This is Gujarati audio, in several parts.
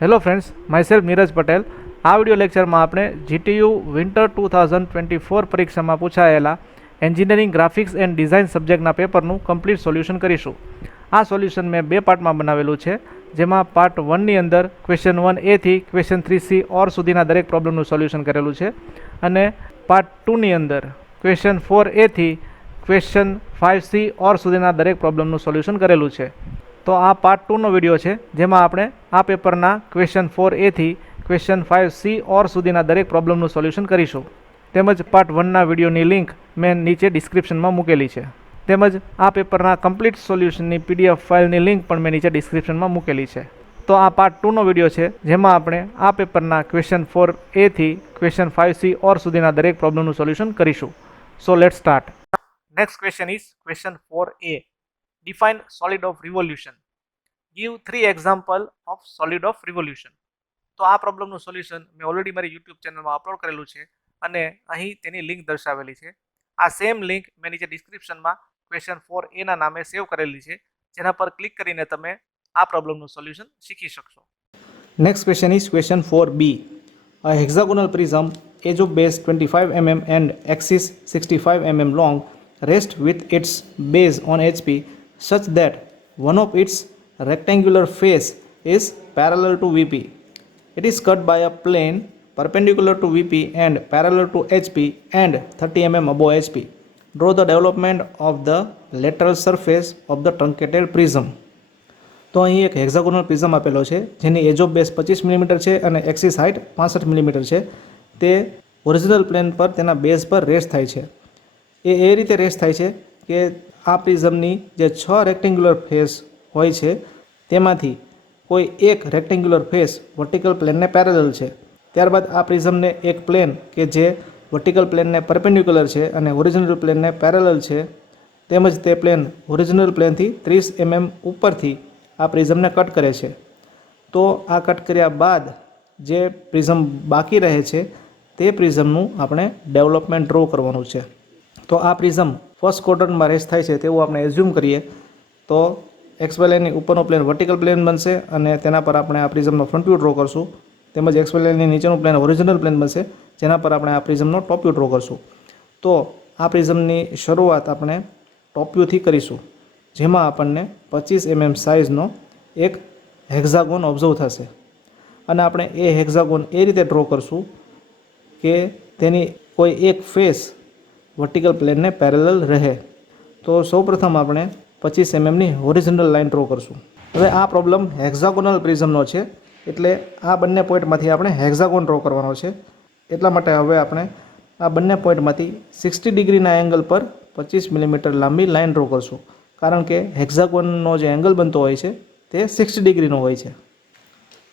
Hello friends, myself Neeraj Patel. આ વિડિયો લેક્ચરમાં આપણે GTU વિન્ટર 2024 પરીક્ષામાં પૂછાયેલા એન્જિનિયરિંગ ગ્રાફિક્સ એન્ડ ડિઝાઇન સબ્જેક્ટના પેપરનું કમ્પ્લીટ સોલ્યુશન કરીશું. આ સોલ્યુશન મેં બે પાર્ટમાં બનાવેલું છે, જેમાં પાર્ટ 1ની અંદર ક્વેશ્ચન 1A થી ક્વેશ્ચન 3C ઓર સુધીના દરેક પ્રોબ્લેમનું સોલ્યુશન કરેલું છે, અને પાર્ટ 2ની અંદર ક્વેશ્ચન 4A થી ક્વેશ્ચન 5C ઓર સુધીના દરેક પ્રોબ્લેમનું સોલ્યુશન કરેલું છે. તો આ પાર્ટ 2નો વિડીયો છે, જેમાં આપણે આ પેપરના ક્વેશ્ચન 4A થી ક્વેશ્ચન 5C ઓર સુધીના દરેક પ્રોબ્લેમનું સોલ્યુશન કરીશું. તેમજ પાર્ટ 1ના વિડીયોની લિંક મેં નીચે ડિસ્ક્રિપ્શનમાં મૂકેલી છે. તેમજ આ પેપરના કમ્પ્લીટ સોલ્યુશનની PDF ફાઇલની લિંક પણ મેં નીચે ડિસ્ક્રિપ્શનમાં મૂકેલી છે. તો આ પાર્ટ 2નો વિડીયો છે, જેમાં આપણે આ પેપરના ક્વેશ્ચન 4A થી ક્વેશ્ચન 5C ઓર સુધીના દરેક પ્રોબ્લેમનું સોલ્યુશન કરીશું. So let's start. Next question is question 4A. Define solid of revolution. Give 3 example of solid of revolution. તો આ પ્રોબ્લેમનું સોલ્યુશન મેં ઓલરેડી મારી યુટ્યુબ ચેનલમાં અપલોડ કરેલું છે, અને અહીં તેની લિંક દર્શાવેલી છે. આ સેમ લિંક મેં નીચે ડિસ્ક્રિપ્શનમાં ક્વેશ્ચન 4A ના નામે સેવ કરેલી છે, જેના પર ક્લિક કરીને તમે આ પ્રોબ્લેમનું સોલ્યુશન શીખી શકશો. Next question is question 4B. A hexagonal prism, edge of base 25 mm and axis 65 mm long, rests with its base on HP such that one of its rectangular face is parallel to VP. It is cut by a plane perpendicular to VP and parallel to HP and 30 mm above HP. Draw the development of the lateral surface of the truncated prism. તો અહીં એક હેક્ઝાગોનલ પ્રિઝમ આપેલો છે, જેની એજ ઓફ બેઝ 25 મિલીમીટર છે અને એક્સિસ હાઇટ 65 મિલીમીટર છે. તે ઓરિજિનલ પ્લેન પર તેના બેઝ પર રેસ્ટ થાય છે. એ રીતે રેસ્ટ થાય છે કે આ પ્રિઝમની જે 6 રેક્ટેન્ગ્યુલર ફેસ હોય છે, તેમાંથી કોઈ એક રેક્ટેન્ગ્યુલર ફેસ વર્ટિકલ પ્લેનને પેરેલલ છે. ત્યારબાદ આ પ્રિઝમને એક પ્લેન કે જે વર્ટિકલ પ્લેનને પરપેન્ડિક્યુલર છે અને ઓરિજિનલ પ્લેનને પેરેલલ છે, તેમજ તે પ્લેન ઓરિજિનલ પ્લેનથી 30 mm ઉપરથી આ પ્રિઝમને કટ કરે છે. તો આ કટ કર્યા બાદ જે પ્રિઝમ બાકી રહે છે, તે પ્રિઝમનું આપણે ડેવલપમેન્ટ ડ્રો કરવાનું છે. તો આ પ્રિઝમ ફર્સ્ટ ક્વોડ્રન્ટમાં રેસ્ટ થાય છે તેવું આપણે એઝ્યુમ કરીએ, તો XY લાઇનની ઉપરનો પ્લેન વર્ટિકલ પ્લેન બનશે અને તેના પર આપણે આ પ્રિઝમનો ફ્રન્ટ વ્યૂ ડ્રો કરશું. તેમજ XY લાઇનની નીચેનું પ્લેન ઓરિજિનલ પ્લેન બનશે, જેના પર આપણે આ પ્રિઝમનો ટોપ વ્યૂ ડ્રો કરશું. તો આ પ્રિઝમની શરૂઆત આપણે ટોપ વ્યૂથી કરીશું, જેમાં આપણને 25 mm સાઇઝનો એક હેક્ઝાગોન ઓબ્ઝર્વ થશે, અને આપણે એ હેક્ઝાગોન એ રીતે ડ્રો કરશું કે તેની કોઈ એક ફેસ વર્ટિકલ પ્લેનને પેરેલલ રહે. તો સૌપ્રથમ આપણે 25 mmની ઓરિજિનલ લાઇન ડ્રો કરશું. હવે આ પ્રોબ્લેમ હેક્ઝાગોનલ પ્રિઝમનો છે, એટલે આ બંને પોઈન્ટમાંથી આપણે હેક્ઝાગોન ડ્રો કરવાનો છે. એટલા માટે હવે આપણે આ બંને પોઈન્ટમાંથી 60 ડિગ્રીના એંગલ પર 25 મિલીમીટર લાંબી લાઇન ડ્રો કરશું, કારણ કે હેક્ઝાગોનનો જે એંગલ બનતો હોય છે તે 60 ડિગ્રીનો હોય છે.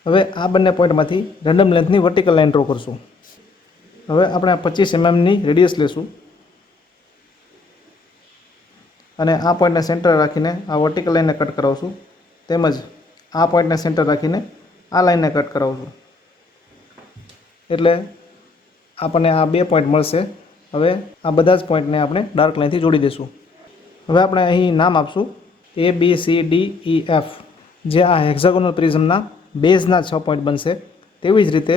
હવે આ બંને પોઈન્ટમાંથી રેન્ડમ લેન્થની વર્ટિકલ લાઇન ડ્રો કરશું. હવે આપણે 25 mmની રેડિયસ લેશું, અને આ પોઈન્ટને સેન્ટર રાખીને આ વર્ટિકલ લાઇનને કટ કરાવશું, તેમજ આ પોઈન્ટને સેન્ટર રાખીને આ લાઇનને કટ કરાવશું. એટલે આપણને આ બે પોઈન્ટ મળશે. હવે આ બધા જ પોઈન્ટને આપણે ડાર્ક લાઇનથી જોડી દઈશું. હવે આપણે અહીં નામ આપશું ABCDEF, જે આ હેક્ઝાગોનલ પ્રિઝમના બેઝના 6 પોઈન્ટ બનશે. તેવી જ રીતે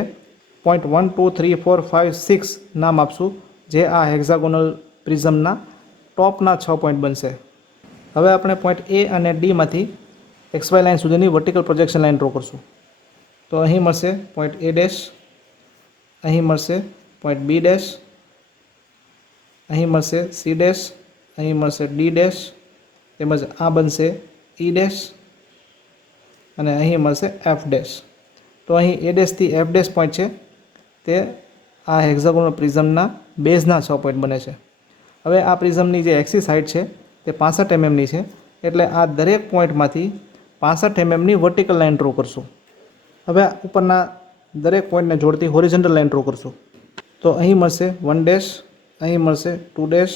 પોઈન્ટ 1, 2, 3, 4, 5, 6 નામ આપશું, જે આ હેક્ઝાગોનલ પ્રિઝમના ટોપના 6 પોઈન્ટ બનશે. હવે આપણે પોઈન્ટ A અને D માંથી XY લાઇન સુધીની વર્ટિકલ પ્રોજેક્શન લાઇન ડ્રો કરશું. તો અહીં મળશે પોઈન્ટ A', અહીં મળશે પોઈન્ટ B', અહીં મળશે C', અહીં મળશે D', તેમજ આ બનશે E', અને અહીં મળશે F'. તો અહીં A' થી F' પોઈન્ટ છે, તે આ હેક્ઝાગોનલ પ્રિઝમના બેઝના 6 પોઈન્ટ બને છે. હવે આ પ્રિઝમની જે એક્સિસ હાઇટ છે તે 65 mmની છે, એટલે આ દરેક પોઈન્ટમાંથી 65 mmની વર્ટિકલ લાઇન ડ્રો કરશું. હવે ઉપરના દરેક પોઈન્ટને જોડતી હોરિઝોન્ટલ લાઇન ડ્રો કરશું. તો અહીં મળશે 1', અહીં મળશે 2',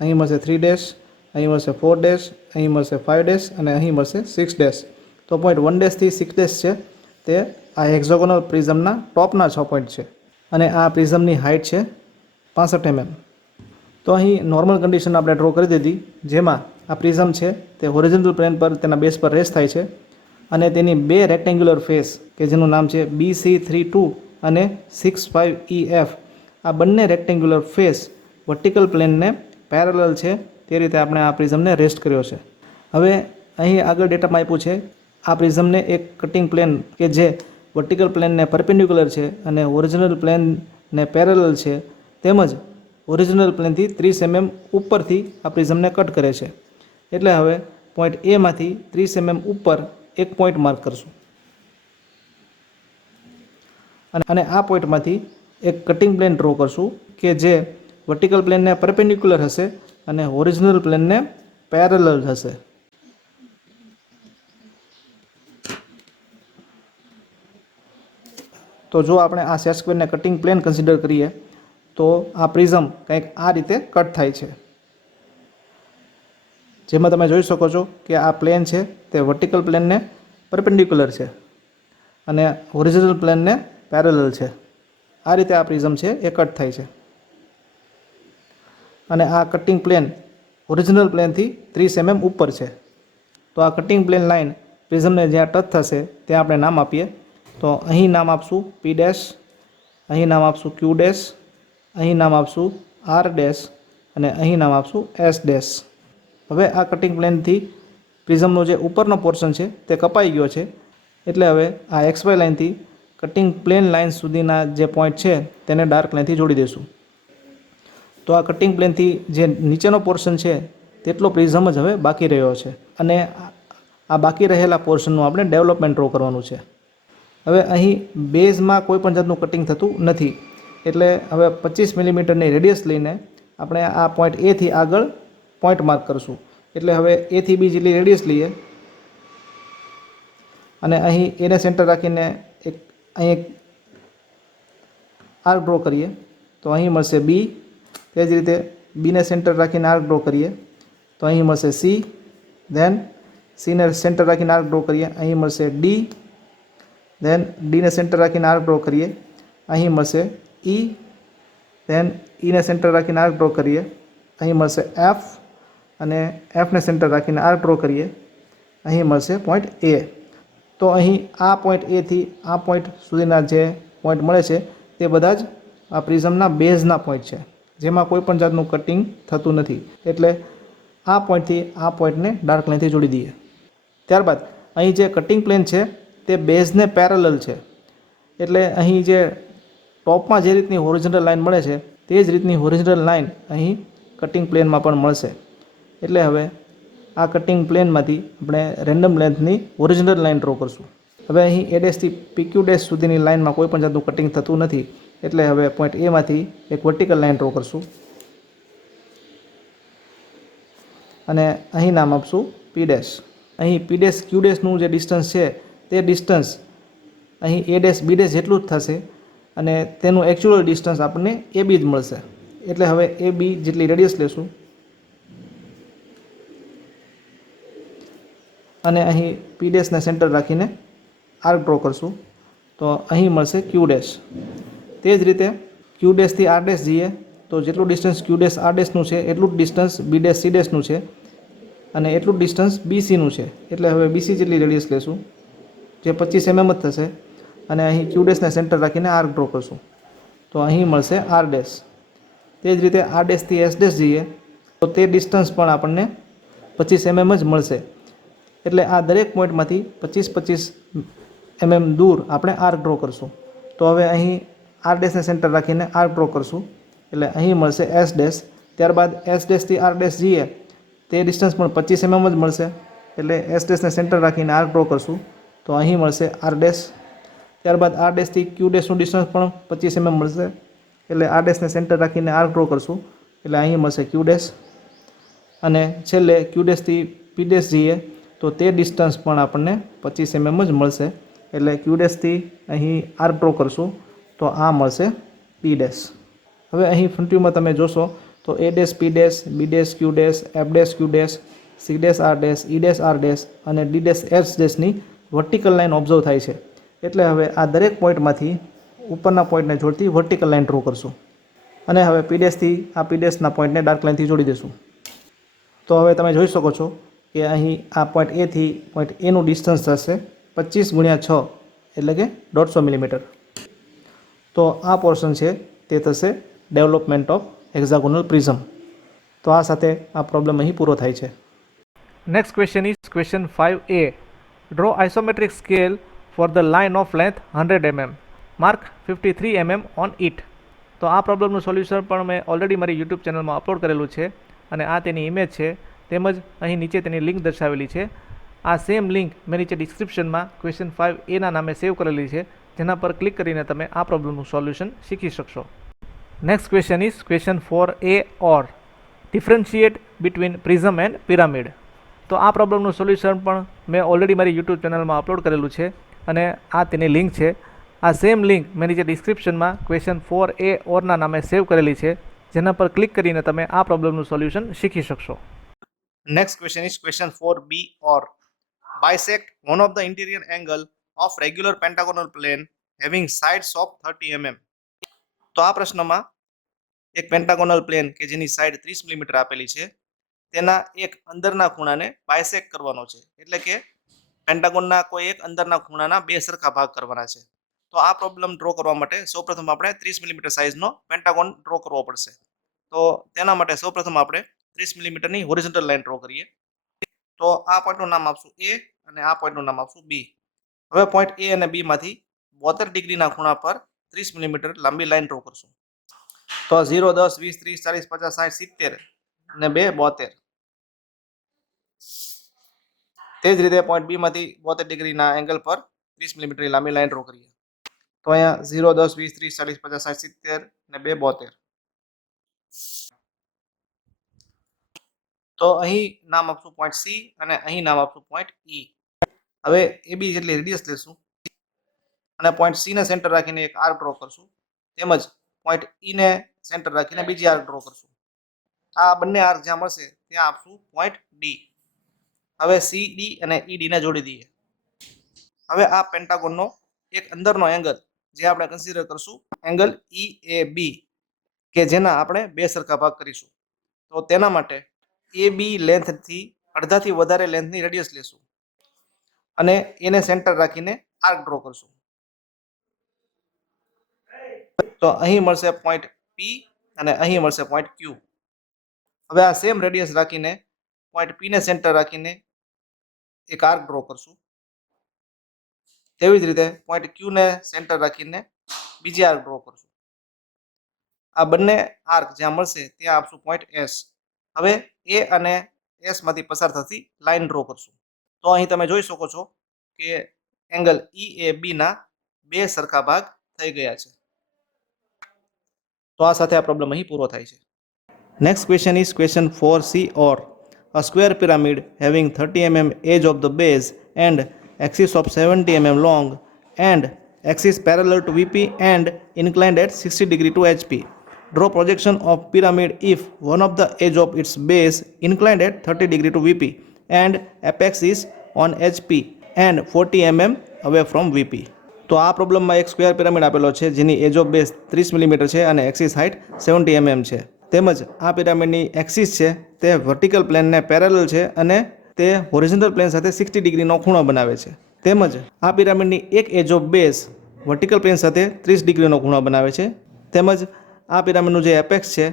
અહીં મળશે 3', અહીં મળશે 4', અહીં મળશે 5', અને અહીં મળશે 6'. તો પોઈન્ટ 1' થી 6' છે, તે આ હેક્ઝાગોનલ પ્રિઝમના ટોપના 6 પોઈન્ટ છે, અને આ પ્રિઝમની હાઇટ છે 65 mm. તો અહીં નોર્મલ કન્ડિશન આપણે ડ્રો કરી દીધી, જેમાં આ પ્રિઝમ છે તે હોરિઝોન્ટલ પ્લેન પર તેના બેઝ પર રેસ્ટ થાય છે, અને તેની બે રેક્ટેન્ગ્યુલર ફેસ કે જેનું નામ છે BC32 અને 65EF, આ બંને રેક્ટેન્ગ્યુલર ફેસ વર્ટિકલ પ્લેનને પેરેલલ છે. તે રીતે આપણે આ પ્રિઝમને રેસ્ટ કર્યો છે. હવે અહીં આગળ ડેટામાં આપ્યું છે આ પ્રિઝમને એક કટિંગ પ્લેન કે જે વર્ટિકલ પ્લેનને પરપેન્ડિક્યુલર છે અને ઓરિજિનલ પ્લેનને પેરેલલ છે, તેમજ ઓરિજિનલ પ્લેનથી 30 mm ઉપરથી આ પ્રિઝમને કટ કરે છે. એટલે હવે પોઈન્ટ એ માંથી 30 mm ઉપર એક પોઈન્ટ માર્ક કરશું અને આ પોઈન્ટમાંથી એક કટિંગ પ્લેન ડ્રો કરશું કે જે વર્ટિકલ પ્લેનને પરપેન્ડિક્યુલર હશે અને ઓરિજિનલ પ્લેનને પેરેલલ હશે. તો જો આપણે આ સેટ સ્ક્વેરને કટિંગ પ્લેન કન્સિડર કરીએ તો આ પ્રિઝમ કંઈક આ રીતે કટ થાય છે. જેમાં તમે જોઈ શકો છો કે આ પ્લેન છે તે વર્ટિકલ પ્લેનને પરપેન્ડિક્યુલર છે અને ઓરિજિનલ પ્લેનને પેરેલલ છે. આ રીતે આ પ્રિઝમ છે એ કટ થાય છે અને આ કટિંગ પ્લેન ઓરિજિનલ પ્લેનથી 30 mm ઉપર છે. તો આ કટિંગ પ્લેન લાઇન પ્રિઝમને જ્યાં ટચ થશે ત્યાં આપણે નામ આપીએ. તો અહીં નામ આપશું P ડેશ, અહીં નામ આપશું Q ડેશ, અહીં નામ આપશું R ડેશ અને અહીં નામ આપશું S ડેશ. હવે આ કટિંગ પ્લેનથી પ્રિઝમનો જે ઉપરનો પોર્શન છે તે કપાઈ ગયો છે. એટલે હવે આ XY લાઇનથી કટિંગ પ્લેન લાઇન સુધીના જે પોઈન્ટ છે તેને ડાર્ક લાઇનથી જોડી દઈશું. તો આ કટિંગ પ્લેનથી જે નીચેનો પોર્શન છે તેટલો પ્રિઝમ જ હવે બાકી રહ્યો છે અને આ બાકી રહેલા પોર્શનનું આપણે ડેવલપમેન્ટ ડ્રો કરવાનું છે. હવે અહીં બેઝમાં કોઈ પણ જાતનું કટિંગ થતું નથી. એટલે હવે 25 mm રેડિયસ લઈને આપણે આ પોઈન્ટ A થી આગળ પોઈન્ટ માર્ક કરશું. એટલે હવે A થી B જેટલી રેડિયસ લઈએ અને અહીં એને સેન્ટર રાખીને અહીં એક આર્ક ડ્રો કરીએ તો અહીં મળશે B. તે જ રીતે બીને સેન્ટર રાખીને આર્ક ડ્રો કરીએ તો અહીં મળશે C. ધેન Cને સેન્ટર રાખીને આર્ક ડ્રો કરીએ, અહીં મળશે D. ધેન Dને સેન્ટર રાખીને આર્ક ડ્રો કરીએ, અહીં મળશે E. ધેન Eને સેન્ટર રાખીને આર્ક ડ્રો કરીએ, અહીં મળશે F અને Fને સેન્ટર રાખીને આર્ક ડ્રો કરીએ, અહીં મળશે પોઈન્ટ A. તો અહીં આ પોઈન્ટ A થી આ પોઈન્ટ સુધીના જે પોઈન્ટ મળે છે તે બધા જ આ પ્રિઝમના બેઝના પોઈન્ટ છે, જેમાં કોઈ પણ જાતનું કટિંગ થતું નથી. એટલે આ પોઈન્ટથી આ પોઈન્ટને ડાર્ક લાઇનથી જોડી દઈએ. ત્યારબાદ અહીં જે કટિંગ પ્લેન છે તે બેઝને પેરેલલ છે. એટલે અહીં જે ટોપમાં જે રીતની હોરિઝોન્ટલ લાઇન મળે છે તે જ રીતની હોરિઝોન્ટલ લાઇન અહીં કટિંગ પ્લેનમાં પણ મળશે. એટલે હવે આ કટિંગ પ્લેનમાંથી આપણે રેન્ડમ લેન્થની ઓરિજિનલ લાઇન ડ્રો કરશું. હવે અહીં A ડેશથી PQ ડેશ સુધીની લાઇનમાં કોઈ પણ જાતનું કટિંગ થતું નથી. એટલે હવે પોઈન્ટ A માંથી એક વર્ટિકલ લાઇન ડ્રો કરશું અને અહીં નામ આપશું P ડેશ. અહીં P ડેશ Q ડેશનું જે ડિસ્ટન્સ છે તે ડિસ્ટન્સ અહીં A ડેશ B ડેશ જેટલું જ થશે અને તેનું એકચ્યુઅલ ડિસ્ટન્સ આપણને AB જ મળશે. એટલે હવે AB જેટલી રેડિયસ લેશું અને અહીં P ડેશને સેન્ટર રાખીને આર્ક ડ્રો કરશું તો અહીં મળશે Q ડેશ. તે જ રીતે Q ડેશથી R ડેશ જઈએ તો જેટલું ડિસ્ટન્સ Q ડેશ R ડેશનું છે એટલું જ ડિસ્ટન્સ B ડેશ C ડેશનું છે અને એટલું જ ડિસ્ટન્સ BCનું છે. એટલે હવે BC જેટલી રેડિયસ લેશું જે 25 mm જ થશે અને અહીં Q ડેશને સેન્ટર રાખીને આર્ક ડ્રો કરશું તો અહીં મળશે R ડેશ. તે જ રીતે R ડેશથી S ડેશ જઈએ તો તે ડિસ્ટન્સ પણ આપણને 25 mm જ મળશે. એટલે આ દરેક પોઈન્ટમાંથી 25 mm દૂર આપણે આર્ક ડ્રો કરશું. તો હવે અહીં R ડેશને સેન્ટર રાખીને આર્ક ડ્રો કરશું એટલે અહીં મળશે S ડેશ. ત્યારબાદ S ડેશથી R ડેશ જઈએ તે ડિસ્ટન્સ પણ 25 mm જ મળશે. એટલે S ડેશને સેન્ટર રાખીને આર્ક ડ્રો કરશું તો અહીં મળશે R ડેશ. ત્યારબાદ R ડેશથી Q ડેશનું ડિસ્ટન્સ પણ 25 mm મળશે. એટલે R ડેશને સેન્ટર રાખીને આર્ક ડ્રો કરશું એટલે અહીં મળશે Q ડેશ. અને છેલ્લે Q ડેશથી P ડેશ જઈએ તો તે ડિસ્ટન્સ પણ આપણને 25 mm જ મળશે. એટલે Q ડેશથી અહીં આર્ક ડ્રો કરશું તો આ મળશે P ડેશ. હવે અહીં ફ્રન્ટ વ્યૂમાં તમે જોશો તો A dash P dash, B dash Q dash, F dash Q dash, C dash R dash, E dash R dash અને D ડેશ S ડેશની વર્ટિકલ લાઇન ઓબ્ઝર્વ થાય છે. એટલે હવે આ દરેક પોઈન્ટમાંથી ઉપરના પોઈન્ટને જોડતી વર્ટિકલ લાઇન ડ્રો કરશું અને હવે P ડેશથી આ P ડેશના પોઈન્ટને ડાર્ક લાઇનથી જોડી દઈશું. તો હવે તમે જોઈ શકો છો કે અહીં આ પોઈન્ટ A થી પોઈન્ટ Aનું ડિસ્ટન્સ થશે 25x6 એટલે કે 150 મિલીમીટર. તો આ પોર્શન છે તે થશે ડેવલપમેન્ટ ઓફ હેક્ઝાગોનલ પ્રિઝમ. તો આ સાથે આ પ્રોબ્લેમ અહીં પૂરો થાય છે. Next question is question 5A. Draw isometric scale for the line of length 100 mm. Mark 53 mm on it. તો આ પ્રોબ્લેમનું સોલ્યુશન પણ મેં ઓલરેડી મારી યુટ્યુબ ચેનલમાં અપલોડ કરેલું છે અને આ તેની ઇમેજ છે, તેમજ અહીં નીચે તેની લિંક દર્શાવેલી છે. આ સેમ લિંક મેં નીચે ડિસ્ક્રિપ્શનમાં ક્વેશ્ચન 5A ના નામે સેવ કરેલી છે, જેના પર ક્લિક કરીને તમે આ પ્રોબ્લેમનું સોલ્યુશન શીખી શકશો. Next question is question 4A or differentiate between prism and pyramid. તો આ પ્રોબ્લેમનું સોલ્યુશન પણ મેં ઓલરેડી મારી યુટ્યુબ ચેનલમાં અપલોડ કરેલું છે અને આ તેની લિંક છે. આ સેમ લિંક મેં નીચે ડિસ્ક્રિપ્શનમાં ક્વેશ્ચન 4A ઓરના નામે સેવ કરેલી છે, જેના પર ક્લિક કરીને તમે આ પ્રોબ્લેમનું સોલ્યુશન શીખી શકશો. Next question is question 4B or bisect one of the interior angle of regular pentagonal plane having sides of 30 mm. તો આ પ્રશ્નમાં એક પેન્ટાગોનલ પ્લેન કે જેની સાઈડ 30 મિલીમીટર આપેલી છે, તેના એક અંદરના ખૂણાને બાયસેક્ટ કરવાનો છે, એટલે કે પેન્ટાગોનના કોઈ એક અંદરના ખૂણાના બે સરખા ભાગ કરવાના છે. તો આ પ્રોબ્લેમ ડ્રો કરવા માટે સૌપ્રથમ આપણે 30 મિલીમીટર સાઇઝનો પેન્ટાગોન ડ્રો કરવો પડશે. તો તેના માટે સૌપ્રથમ આપણે 30 મિલીમીટરની હોરિઝોન્ટલ લાઇન ડ્રો કરીએ. તો આ પોઈન્ટનું નામ આપશું A અને આ પોઈન્ટનું નામ આપશું B. હવે પોઈન્ટ A અને B માંથી 72 ડિગ્રીના ખૂણા પર 30 મિલીમીટર લાંબી લાઈન ડ્રો કરશું. તો 0, 10, 20, 30, 40, 50, 60, 70 અને 2, 72. તે જ રીતે પોઈન્ટ B માંથી 72 ડિગ્રીના એંગલ પર 30 મિલીમીટરની લાંબી લાઈન ડ્રો કરીએ. તો અહીંયા 0, 10, 20, 30, 40, 50, 60, 70 અને 2, 72. તો અહીં નામ આપશું પોઈન્ટ C અને અહીં નામ આપશું પોઈન્ટ E. હવે AB જેટલી રેડિયસ લેશું અને પોઈન્ટ C ને સેન્ટર રાખીને એક આર્ક ડ્રો કરશું, તેમજ પોઈન્ટ E ને સેન્ટર રાખીને બીજી આર્ક ડ્રો કરશું. આ બંને આર્ક જ્યાં મળશે ત્યાં આપશું પોઈન્ટ D. હવે CD અને ED ને જોડી દઈએ. હવે આ પેન્ટાગોનનો એક અંદરનો એંગલ જે આપણે કન્સિડર કરશું એંગલ EAB, કે જેના આપણે બે સરખા ભાગ કરીશું. તો તેના માટે AB લેન્થથી અડધાથી વધારે લેન્થની રેડિયસ લેશું અને એને સેન્ટર રાખીને આર્ક ડ્રો કરશું. તો અહીં મળશે પોઈન્ટ P અને અહીં મળશે પોઈન્ટ Q. હવે આ સેમ રેડિયસ રાખીને પોઈન્ટ P ને સેન્ટર રાખીને એક આર્ક ડ્રો કરશું. તેવી જ રીતે પોઈન્ટ Q ને સેન્ટર રાખીને બીજી આર્ક ડ્રો કરશું. આ બંને આર્ક જ્યાં મળશે ત્યાં આપશું પોઈન્ટ S. હવે A અને S માંથી પસાર થતી લાઈન ડ્રો કરશું. તો અહીં તમે જોઈ શકો છો કે એંગલ EAB ના બે સરખા ભાગ થઈ ગયા છે. તો આ સાથે આ પ્રોબ્લેમ અહીં પૂરો થાય છે. Next question is question 4C or a square pyramid having 30 mm edge of the base and axis of 70 mm long and axis parallel to VP and inclined at 60 degree to HP. Draw projection of pyramid if one of the edge of its base inclined at 30 degree to VP and apex is on HP and 40 mm away from VP. તો આ પ્રોબ્લેમમાં એક સ્ક્વેર પિરામિડ આપેલો છે જેની એજ ઓફ બેઝ 30 મિલીમીટર છે અને એક્સિસ હાઇટ 70 mm છે. તેમજ આ પિરામિડની એક્સિસ છે તે વર્ટિકલ પ્લેનને પેરેલલ છે અને તે હોરિઝોન્ટલ પ્લેન સાથે 60 ડિગ્રીનો ખૂણો બનાવે છે. તેમજ આ પિરામિડની એક edge of base vertical plane સાથે 30 ડિગ્રીનો ખૂણો બનાવે છે. તેમજ આ પિરામિડનું જે એપેક્સ છે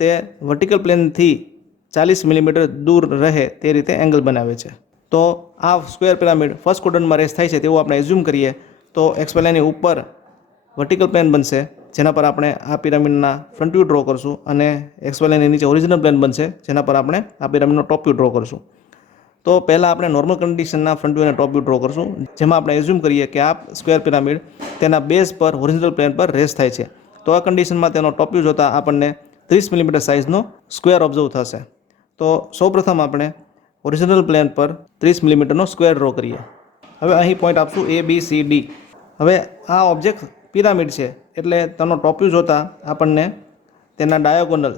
તે વર્ટિકલ પ્લેનથી 40 મિલીમીટર દૂર રહે તે રીતે એંગલ બનાવે છે. તો આ સ્ક્વેર પિરામિડ ફર્સ્ટ ક્વોડ્રન્ટમાં રેસ થાય છે તેવું આપણે એઝ્યુમ કરીએ તો એક્સપ્લેનની ઉપર વર્ટિકલ પ્લેન બનશે, જેના પર આપણે આ પિરામિડના ફ્રન્ટ વ્યૂ ડ્રો કરશું અને એક્સપ્લેનની નીચે ઓરિજિનલ પ્લેન બનશે, જેના પર આપણે આ પિરામિડનો ટોપ વ્યૂ ડ્રો કરશું. તો પહેલાં આપણે નોર્મલ કન્ડિશનના ફ્રન્ટ વ્યૂ અને ટોપ વ્યૂ ડ્રો કરશું, જેમાં આપણે એઝ્યુમ કરીએ કે આ સ્ક્વેર પિરામિડ તેના બેઝ પર હોરિઝોન્ટલ પ્લેન પર રેસ થાય છે. તો આ કન્ડિશનમાં તેનો ટોપ વ્યૂ જોતાં આપણને 30 મિલીમીટર સાઇઝનો સ્ક્વેર ઓબ્ઝર્વ થશે. તો સૌપ્રથમ આપણે હોરિઝોન્ટલ પ્લેન પર 30 મિલીમીટરનો સ્ક્વેર ડ્રો કરીએ. હવે અહીં પોઈન્ટ આપશું ABCD. હવે આ ઓબ્જેક્ટ પિરામિડ છે એટલે તેનો ટોપ વ્યૂ જોતાં આપણને તેના ડાયાગોનલ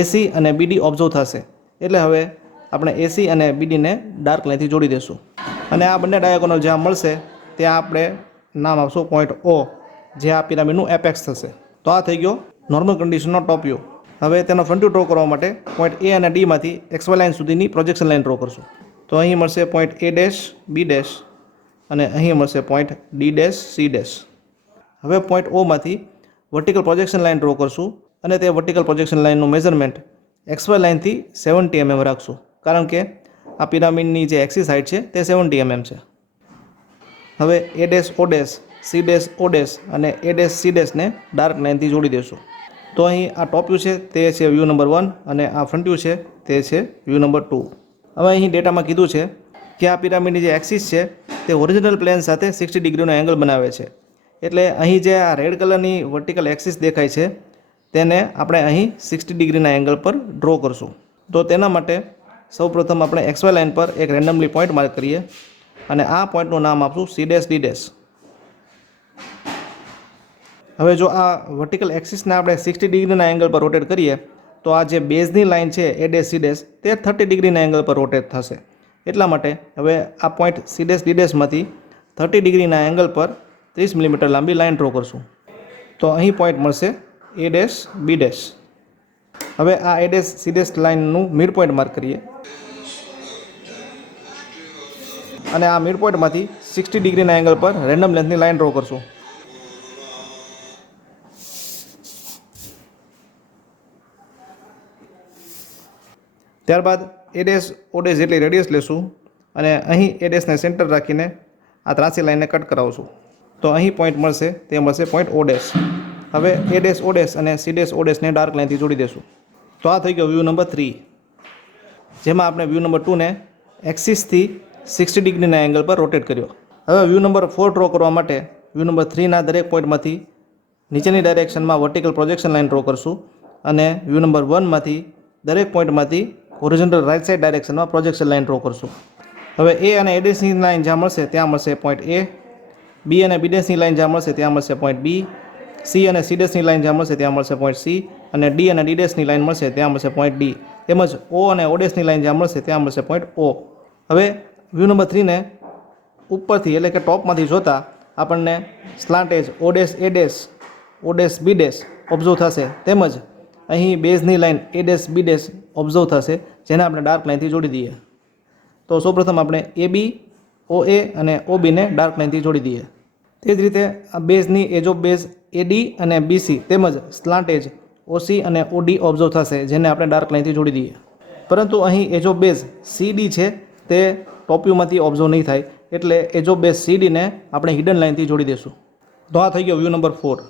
AC અને BD ઓબ્ઝર્વ થશે. એટલે હવે આપણે AC અને BDને ડાર્ક લાઇનથી જોડી દઈશું અને આ બંને ડાયાગોનલ જ્યાં મળશે ત્યાં આપણે નામ આપશું પોઈન્ટ O, જે આ પિરામિડનું એપેક્સ થશે. તો આ થઈ ગયો નોર્મલ કન્ડિશનનો ટોપ વ્યૂ. હવે તેનો ફ્રન્ટ વ્યૂ ડ્રો કરવા માટે પોઈન્ટ A અને D માંથી XY લાઇન સુધીની પ્રોજેક્શન લાઇન ડ્રો કરશું. તો અહીં મળશે પોઈન્ટ A', B', અને અહીં મળશે point D dash C dash. હવે પોઈન્ટ ઓમાંથી વર્ટિકલ પ્રોજેક્શન લાઇન ડ્રો કરશું અને તે વર્ટિકલ પ્રોજેક્શન લાઇનનું મેઝરમેન્ટ XY લાઇનથી 70 mm રાખશું, કારણ કે આ પિરામિડની જે એક્સિસ હાઇટ છે તે 70 mm છે. હવે A dash O dash C dash O dash અને એ ડેશ સી ડેશને ડાર્ક લાઇનથી જોડી દઈશું. તો અહીં આ ટોપ વ્યૂ છે તે છે વ્યૂ નંબર 1 અને આ ફ્રન્ટ વ્યૂ છે તે છે વ્યૂ નંબર 2. હવે અહીં ડેટામાં કીધું છે કે આ પિરામિડની જે એક્સિસ છે તે ઓરિજિનલ પ્લેન સાથે 60 ડિગ્રીનો એંગલ બનાવે છે. એટલે અહીં જે આ રેડ કલરની વર્ટિકલ એક્સિસ દેખાય છે તેને આપણે અહીં 60 ડિગ્રીના એંગલ પર ડ્રો કરશું. તો તેના માટે સૌપ્રથમ આપણે XY લાઇન પર એક રેન્ડમલી પોઈન્ટ માર્ક કરીએ અને આ પોઈન્ટનું નામ આપશું સી ડેશ ડી ડેશ. હવે જો આ વર્ટિકલ એક્સિસને આપણે 60 ડિગ્રીના એંગલ પર રોટેટ કરીએ તો આ જે બેઝની લાઇન છે એ ડેશ સી ડેશ તે 30 ડિગ્રીના એંગલ પર રોટેટ થશે. એટલા માટે હવે આ પોઈન્ટ સી ડેશ ડી ડેશમાંથી 30 ડિગ્રીના એંગલ પર 30 મિલીમીટર લાંબી લાઇન ડ્રો કરશું. તો અહીં પોઈન્ટ મળશે એ ડેશ બી ડેશ. હવે આ એ ડેશ સી ડેશ લાઇનનું મિડ પોઈન્ટ માર્ક કરીએ અને આ મિડ પોઈન્ટમાંથી 60 ડિગ્રીના એંગલ પર રેન્ડમ લેન્થની લાઇન ડ્રો કરશું. ત્યારબાદ એ ડેશ ઓ ડેશ જેટલી રેડિયસ લેશું અને અહીં એ ડેશને સેન્ટર રાખીને આ ત્રાસી લાઇનને કટ કરાવશું. તો અહીં પોઈન્ટ મળશે તે મળશે પોઈન્ટ ઓ ડેશ. હવે એ ડેશ ઓ ડેશ અને સી ડેશ ઓ ડેશને ડાર્ક લાઇનથી જોડી દેશું. તો આ થઈ ગયો વ્યૂ નંબર 3, જેમાં આપણે વ્યૂ નંબર 2ને એક્સિસથી 60 ડિગ્રીના એંગલ પર રોટેટ કર્યો. હવે વ્યૂ નંબર 4 ડ્રો કરવા માટે વ્યૂ નંબર 3ના દરેક પોઈન્ટમાંથી નીચેની ડાયરેક્શનમાં વર્ટિકલ પ્રોજેક્શન લાઇન ડ્રો કરશું અને વ્યૂ નંબર 1માંથી દરેક પોઈન્ટમાંથી હોરિઝોન્ટલ રાઇટ સાઇડ ડાયરેક્શનમાં પ્રોજેક્શન લાઇન ડ્રો કરશું. હવે એ અને એ ડેશની લાઇન જ્યાં મળશે ત્યાં મળશે પોઈન્ટ એ, બી અને બી ડેશની લાઇન જ્યાં મળશે ત્યાં મળશે પોઈન્ટ બી, સી અને સી ડેશની લાઇન જ્યાં મળશે ત્યાં મળશે પોઈન્ટ સી અને ડી અને ડી ડેશની લાઇન મળશે ત્યાં મળશે પોઈન્ટ ડી, તેમજ ઓ અને ઓ ડેશની લાઇન જ્યાં મળશે ત્યાં મળશે પોઈન્ટ ઓ. હવે વ્યૂ નંબર 3ને ઉપરથી એટલે કે ટોપમાંથી જોતા આપણને slant edge O dash A dash O dash B dash observe થશે, તેમજ અહીં બેઝની line A dash B dash observe થશે, જેને આપણે ડાર્ક લાઇનથી જોડી દઈએ. તો સૌપ્રથમ આપણે એ બી, ઓ એ અને ઓ બીને ડાર્ક લાઇનથી જોડી દઈએ. તે જ રીતે આ બેઝની edge of base A D અને બીસી તેમજ સ્લાન્ટ એજ ઓસી અને ઓડી ઓબ્ઝર્વ થશે, જેને આપણે ડાર્ક લાઇનથી જોડી દઈએ. પરંતુ અહીં edge of base C D છે તે ટોપ વ્યૂમાંથી ઓબ્ઝર્વ નહીં થાય, એટલે એજ ઓફ બેઝ સી ડીને આપણે હિડન લાઇનથી જોડી દઈશું. તો આ થઈ ગયો વ્યૂ નંબર 4.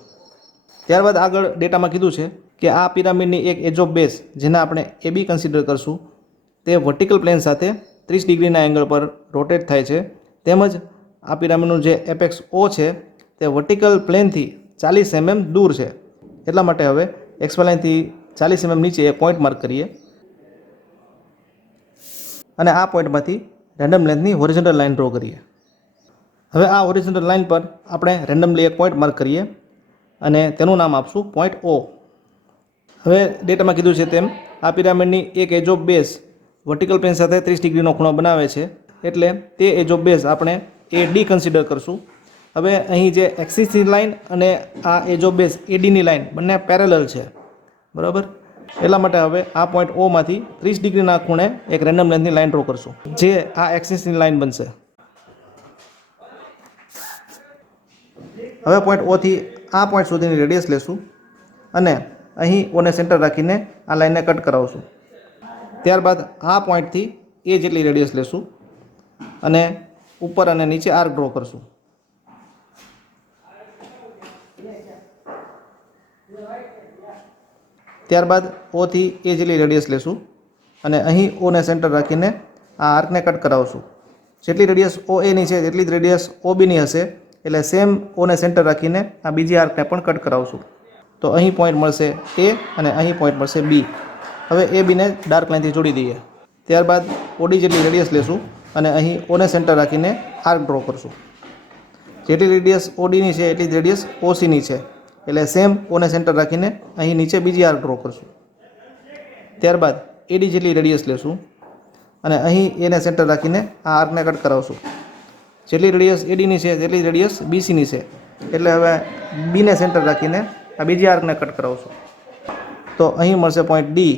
ત્યારબાદ આગળ ડેટામાં કીધું છે કે આ પિરામિડની એક એજ ઓફ બેઝ જેને આપણે એ બી કન્સિડર કરશું તે વર્ટિકલ પ્લેન સાથે 30 ડિગ્રીના એંગલ પર રોટેટ થાય છે, તેમજ આ પિરામિડનું જે એપેક્સ ઓ છે તે વર્ટિકલ પ્લેનથી 40 mm દૂર છે. એટલા માટે હવે XY લાઇનથી 40 mm નીચે એક પોઈન્ટ માર્ક કરીએ અને આ પોઈન્ટમાંથી રેન્ડમ લેન્થની હોરિઝોન્ટલ લાઇન ડ્રો કરીએ. હવે આ હોરિઝોન્ટલ લાઇન પર આપણે રેન્ડમલી એક પોઈન્ટ માર્ક કરીએ અને તેનું નામ આપશું પોઈન્ટ ઓ. હવે ડેટામાં કીધું છે તેમ આ પિરામિડની એક edge of base vertical plane સાથે 30 ડિગ્રીનો ખૂણો બનાવે છે, એટલે તે એજ ઓફ બેઝ આપણે એ ડી કન્સિડર કરશું. હવે અહીં જે એક્સિસની લાઇન અને આ એજ ઓફ બેઝ એ ડીની લાઇન બંને પેરેલલ છે, બરાબર. એટલા માટે હવે આ પોઈન્ટ ઓમાંથી 30 ડિગ્રીના ખૂણે એક રેન્ડમ લેન્થની લાઇન ડ્રો કરશું, જે આ એક્સિસની લાઇન બનશે. હવે પોઈન્ટ ઓથી આ પોઈન્ટ સુધીની રેડિયસ લેશું અને અહીં ઓને સેન્ટર રાખીને આ લાઇનને કટ કરાવશું. ત્યારબાદ આ પોઈન્ટથી એ જેટલી રેડિયસ લેશું અને ઉપર અને નીચે આર્ક ડ્રો કરશું. ત્યારબાદ ઓથી એ જેટલી રેડિયસ લેશું અને અહીં ઓને સેન્ટર રાખીને આ આર્કને કટ કરાવશું. જેટલી રેડિયસ ઓ એની છે તેટલી જ રેડિયસ ઓ બીની હશે, એટલે સેમ ઓને સેન્ટર રાખીને આ બીજી આર્કને પણ કટ કરાવશું. તો અહીં પોઈન્ટ મળશે એ અને અહીં પોઈન્ટ મળશે બી. હવે એ બીને ડાર્ક લાઇનથી જોડી દઈએ. ત્યારબાદ ઓડી જેટલી રેડિયસ લેશું અને અહીં ઓને સેન્ટર રાખીને આર્ક ડ્રો કરશું. જેટલી રેડિયસ ઓડીની છે એટલી જ રેડિયસ ઓસીની છે, એટલે સેમ ઓને સેન્ટર રાખીને અહીં નીચે બીજી આર્ક ડ્રો કરશું. ત્યારબાદ એડી જેટલી રેડિયસ લેશું અને અહીં એને સેન્ટર રાખીને આ આર્કને કટ કરાવશું. જેટલી રેડિયસ એડીની છે તેટલી જ રેડિયસ બીસીની છે, એટલે હવે બીને સેન્ટર રાખીને આ બીજી આર્કને કટ કરાવશું. તો અહીં મળશે પોઈન્ટ ડી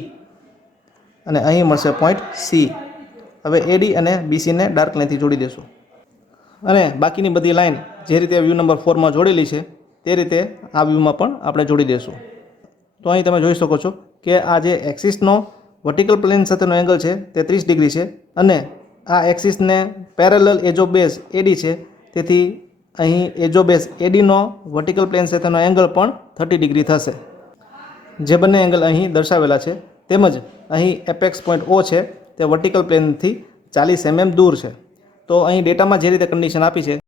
અને અહીં મળશે પોઈન્ટ સી. હવે એડી અને બીસીને ડાર્ક લાઇનથી જોડી દેશું. અને બાકીની બધી લાઈન જે રીતે વ્યૂ નંબર 4માં જોડેલી છે તે રીતે આ વ્યૂમાં પણ આપણે જોડી દઈશું. તો અહીં તમે જોઈ શકો છો કે આ જે એક્સિસનો વર્ટિકલ પ્લેન સાથેનો એંગલ છે તે 30 ડિગ્રી છે અને આ એક્સિસને parallel edge of base AD છે, તેથી અહીં એજ ઓફ બેઝ એડીનો વર્ટિકલ પ્લેન સાથેનો એંગલ પણ 30 ડિગ્રી થશે. જે બંને એંગલ અહીં દર્શાવેલા છે, તેમજ અહીં એપેક્સ પોઈન્ટ ઓ છે તે વર્ટિકલ પ્લેનથી 40 mm દૂર છે. તો અહીં ડેટામાં જે રીતે કન્ડિશન આપી છે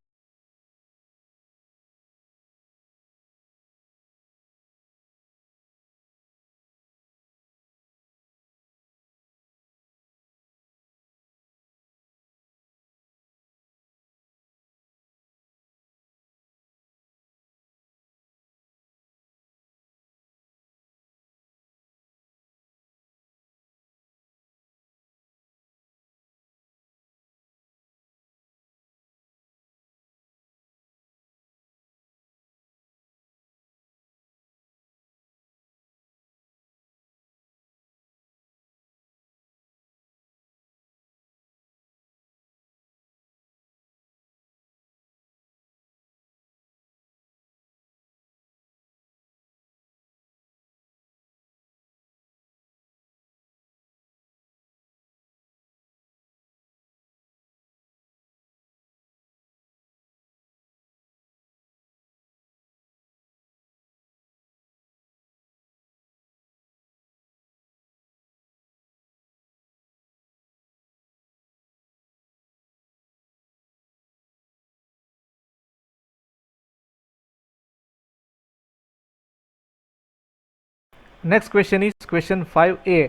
Next question is question 5a.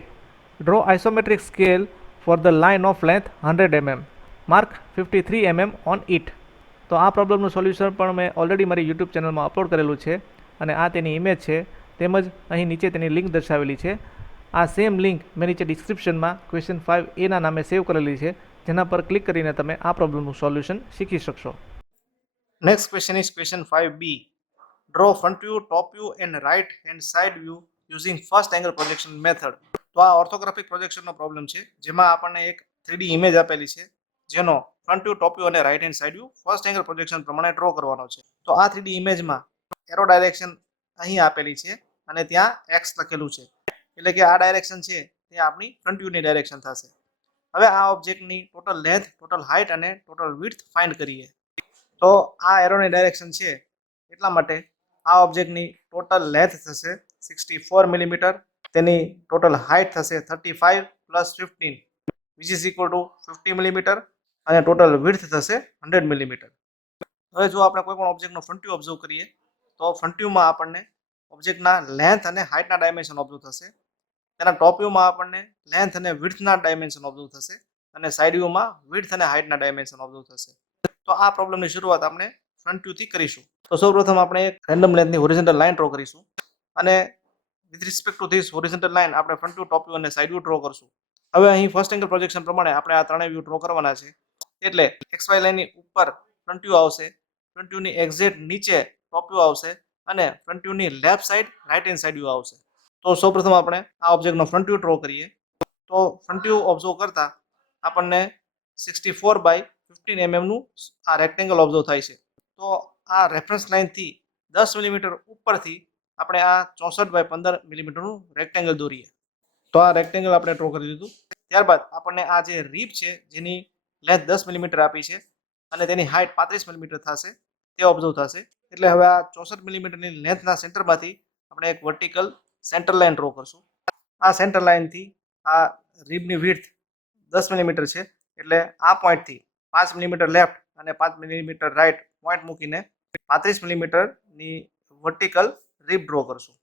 Draw isometric scale for the line of length 100 mm. Mark 53 mm on it. તો આ પ્રોબ્લેમનું સોલ્યુશન પણ મેં ઓલરેડી મારી યુટ્યુબ ચેનલમાં અપલોડ કરેલું છે અને આ તેની ઇમેજ છે, તેમજ અહીં નીચે તેની લિંક દર્શાવેલી છે. આ સેમ લિંક મેં નીચે ડિસ્ક્રિપ્શનમાં ક્વેશ્ચન 5a ના નામે સેવ કરેલી છે, જેના પર ક્લિક કરીને તમે આ પ્રોબ્લેમનું સોલ્યુશન શીખી શકશો. Next question is question 5b. Draw front view, top view and right hand side view using first angle projection method. તો આ ઓર્થોગ્રાફિક પ્રોજેક્શનનો પ્રોબ્લેમ છે, જેમાં આપણને એક 3D ઇમેજ આપેલી છે, જેનો ફ્રન્ટ વ્યૂ, ટોપ વ્યૂ અને right hand side view first angle projection પ્રમાણે ડ્રો કરવાનો છે. તો આ 3D ઇમેજમાં એરો ડાયરેક્શન અહીં આપેલી છે અને ત્યાં x લખેલું છે, એટલે કે આ ડાયરેક્શન છે તે આપણી ફ્રન્ટ વ્યૂની ડાયરેક્શન થશે. હવે આ ઓબ્જેક્ટની ટોટલ લેન્થ, ટોટલ હાઇટ અને ટોટલ વિડ્થ ફાઇન્ડ કરીએ. તો આ એરોની ડાયરેક્શન છે, એટલા માટે આ ઓબ્જેક્ટની ટોટલ લેન્થ થશે 64 મિલીમીટર, તેની ટોટલ હાઇટ થશે 35 plus 15 which is equal to 50 millimetre અને ટોટલ વિડ્થ થશે 100 મિલીમીટર. હવે જો આપણે કોઈ પણ ઓબ્જેક્ટનો ફ્રન્ટ વ્યૂ ઓબ્ઝર્વ કરીએ તો ફ્રન્ટ વ્યૂમાં આપણને ઓબ્જેક્ટના લેન્થ અને હાઇટના ડાયમેન્શન ઓબ્ઝર્વ થશે. તેના ટોપ વ્યૂમાં આપણને લેન્થ અને વિડ્થના ડાયમેન્શન ઓબ્ઝર્વ થશે અને સાઇડ વ્યૂમાં વિડ્થ અને હાઇટના ડાયમેન્શન ઓબ્ઝર્વ થશે. તો આ પ્રોબ્લેમની શરૂઆત આપણે ફ્રન્ટ વ્યૂથી કરીશું. તો સૌપ્રથમ આપણે એક રેન્ડમ લેન્થની હોરિઝોન્ટલ લાઇન ડ્રો કરીશું અને with respect to this horizontal line આપણે ફ્રન્ટ વ્યૂ, ટોપ વ્યૂ અને સાઇડ વ્યૂ ડ્રો કરશું. હવે અહીં ફર્સ્ટ એંગલ પ્રોજેક્શન પ્રમાણે આપણે આ ત્રણેય વ્યૂ ડ્રો કરવાના છે, એટલે XY લાઇનની ઉપર ફ્રન્ટ વ્યૂ આવશે, ફ્રન્ટ વ્યૂની એક્ઝેક્ટ નીચે ટોપ વ્યૂ આવશે અને ફ્રન્ટ વ્યૂની left side right hand side view આવશે. તો સૌપ્રથમ આપણે આ ઓબ્જેક્ટનો ફ્રન્ટ વ્યૂ ડ્રો કરીએ. તો ફ્રન્ટ વ્યૂ ઓબ્ઝર્વ કરતા આપણને 64 બાય 15 mm નું આ રેક્ટેંગલ ઓબ્ઝર્વ થાય છે. તો આ રેફરન્સ લાઇનથી 10 મિલીમીટર ઉપરથી આપણે આ 64 બાય 15 મિલીમીટરનું રેક્ટેંગલ દોરીએ. તો આ રેક્ટેંગલ આપણે ડ્રો કરી દીધું. ત્યારબાદ આપણને આ જે રીપ છે, જેની લેન્થ 10 મિલીમીટર આપી છે અને તેની હાઇટ 35 મિલીમીટર થશે, તે ઓબ્ઝર્વ થશે. એટલે હવે આ 64 મિલીમીટરની લેન્થના સેન્ટરમાંથી આપણે એક વર્ટિકલ સેન્ટર લાઇન ડ્રો કરશું. આ સેન્ટર લાઇનથી આ રીબની વિડ્થ 10 મિલીમીટર છે, એટલે આ પોઈન્ટથી 5 મિલીમીટર લેફ્ટ અને 5 મિલીમીટર રાઈટ પોઈન્ટ મૂકીને 35 મિલીમીટરની વર્ટિકલ રીબ ડ્રો કરશું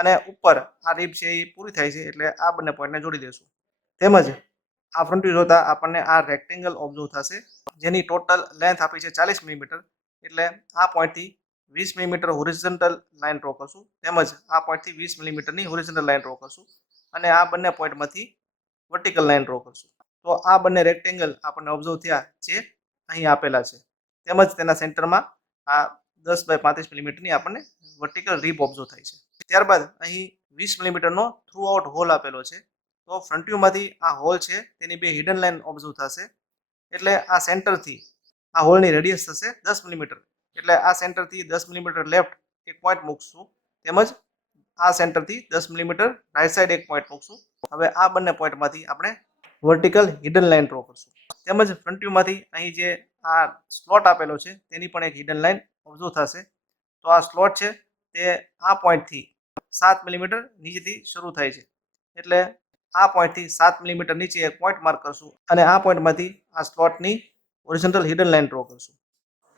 અને ઉપર આ રીબ છે એ પૂરી થાય છે, એટલે આ બંને પોઈન્ટને જોડી દેશું. તેમજ આ ફ્રન્ટ વ્યૂ જોતા આપણને આ રેક્ટેંગલ ઓબ્ઝર્વ થશે, જેની ટોટલ લેન્થ આપી છે 40 મિલીમીટર, એટલે આ પોઈન્ટથી 20 મિલીમીટર હોરિઝોન્ટલ લાઇન ડ્રો કરશું, તેમજ આ પોઈન્ટથી 20 મિલીમીટરની હોરિઝોન્ટલ લાઇન ડ્રો કરશું અને આ બંને પોઈન્ટમાંથી વર્ટિકલ લાઇન ડ્રો કરશું. તો આ બંને રેક્ટેંગલ આપણને ઓબ્ઝર્વ થયા, જે અહીં આપેલા છે. તેમજ તેના સેન્ટરમાં આ 10 બાય 35 મિલીમીટરની આપણને વર્ટિકલ રીપ ઓબ્ઝર્વ થાય છે. ત્યારબાદ અહીં 20 મિલીમીટરનો થ્રુ આઉટ હોલ આપેલો છે. તો ફ્રન્ટ વ્યૂમાંથી આ હોલ છે તેની બે હિડન લાઇન ઓબ્ઝર્વ થશે, એટલે આ સેન્ટરથી આ હોલની રેડિયસ થશે 10 મિલીમીટર, એટલે આ સેન્ટરથી 10 મિલીમીટર લેફ્ટ એક પોઈન્ટ મૂકશું, તેમજ આ સેન્ટરથી 10 મિલીમીટર રાઈટ સાઈડ એક પોઈન્ટ મૂકશું. હવે આ બંને પોઈન્ટમાંથી આપણે વર્ટિકલ હિડન લાઇન ડ્રો કરશું. તેમજ ફ્રન્ટ વ્યૂમાંથી અહીં જે આ સ્લોટ આપેલો છે તેની પણ એક હિડન લાઇન ઓબ્ઝર્વ થશે. તો આ સ્લોટ છે તે આ પોઈન્ટથી 7 મિલીમીટર નીચેથી શરૂ થાય છે, એટલે આ પોઈન્ટથી 7 મિલીમીટર નીચે એક પોઈન્ટ માર્ક કરશું અને આ પોઈન્ટમાંથી આ સ્લોટની હોરિઝોન્ટલ હિડન લાઇન ડ્રો કરશું.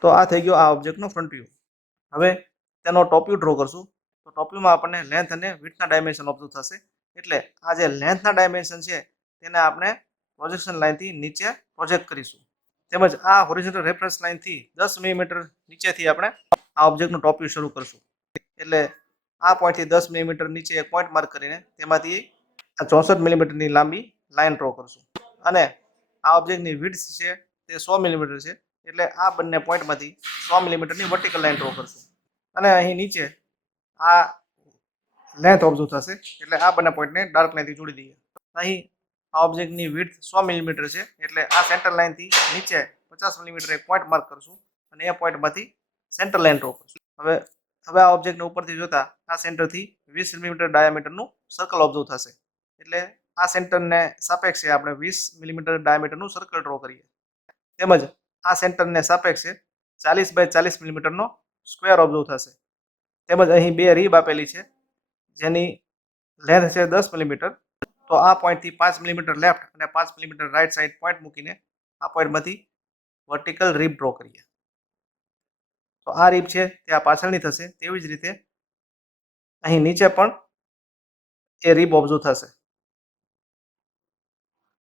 તો આ થઈ ગયો આ ઓબ્જેક્ટનો ફ્રન્ટ વ્યૂ. હવે તેનો ટોપ વ્યૂ ડ્રો કરશું. તો ટોપ વ્યૂમાં આપણને લેન્થ અને વિડ્થના ડાયમેન્શન ઓબ્ઝર્વ થશે, એટલે આ જે લેન્થના ડાયમેન્શન છે તેને આપણે પ્રોજેક્શન લાઇનથી નીચે પ્રોજેક્ટ કરીશું. તેમજ આ હોરિઝોન્ટલ રેફરન્સ લાઇનથી 10 મિલીમીટર નીચેથી આપણે આ ઓબ્જેક્ટનું ટોપ વ્યૂ શરૂ કરશું. એટલે આ પોઈન્ટથી 10 મિલીમીટર નીચે એક પોઈન્ટ માર્ક કરીને તેમાંથી આ 64 મિલીમીટરની લાંબી લાઇન ડ્રો કરશું. અને આ ઓબ્જેક્ટની વિડ્થ છે તે 100 મિલીમીટર છે, એટલે આ બંને પોઈન્ટમાંથી 100 મિલીમીટરની વર્ટિકલ લાઇન ડ્રો કરશું. અને અહીં નીચે આ લેન્થ ઓબ્ઝર્વ થશે, એટલે આ બંને પોઈન્ટને ડાર્ક લાઇનથી જોડી દઈએ. અહીં આ ઓબ્જેક્ટની વિડ્થ 100 મિલીમીટર છે, એટલે આ સેન્ટર લાઇનથી નીચે 50 મિલીમીટર એક પોઈન્ટ માર્ક કરશું અને એ પોઈન્ટમાંથી સેન્ટર લાઇન ડ્રો કરશું. હવે આ ઓબ્જેક્ટને ઉપરથી જોતા આ સેન્ટરથી 20 મિલીમીટર ડાયામીટરનું સર્કલ ઓબ્ઝર્વ થશે, એટલે આ સેન્ટરને સાપેક્ષે આપણે 20 મિલીમીટર ડાયામીટરનું સર્કલ ડ્રો કરીએ. તેમજ આ સેન્ટરને સાપેક્ષે 40 બાય 40 મિલીમીટરનો સ્ક્વેર ઓબ્ઝર્વ થશે. તેમજ અહીં બે રીબ આપેલી છે જેની લેન્થ છે 10 મિલીમીટર. તો આ પોઈન્ટથી 5 મિલીમીટર લેફ્ટ અને 5 મિલીમીટર રાઈટ સાઈડ પોઈન્ટ મૂકીને આ પોઈન્ટમાંથી વર્ટિકલ રીબ ડ્રો કરીએ. તો આ રીબ છે તે આ પાછળની થશે, તેવી જ રીતે અહીં નીચે પણ એ રીબ ઓબ્ઝર્વ થશે.